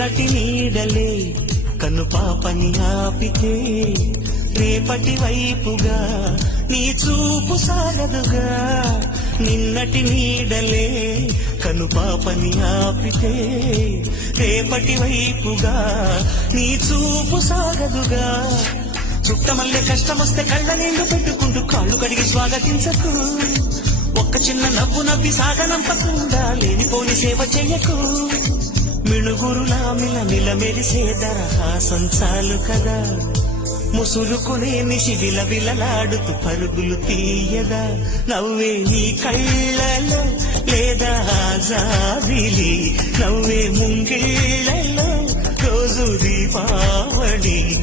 నిన్నటి నీడలే కను పాపని ఆపితే రేపటి వైపుగా నీ చూపు సాగదుగా. నిన్నటి నీడలే కను పాపని ఆపితే రేపటి వైపుగా నీ చూపు సాగదుగా. చుట్టమల్లే కష్టమొస్తే కళ్ళ నీళ్లు పెట్టుకుంటూ కాళ్ళు కడిగి స్వాగతించకు. ఒక్క చిన్న నవ్వు నవ్వి సాగనంపకుండా లేనిపోని సేవ చెయ్యకు. మిణుగురులా మిలమిల మెరిసే దరహాసం చాలు కదా. ముసురుకునే నిశి విలవిలలాడుతూ పరుగులు తీయదా. నవ్వే నీ కళ్ళలో లేదా జాబిలి, నవ్వే ముంగిళ్ళలో రోజు దీపావళి.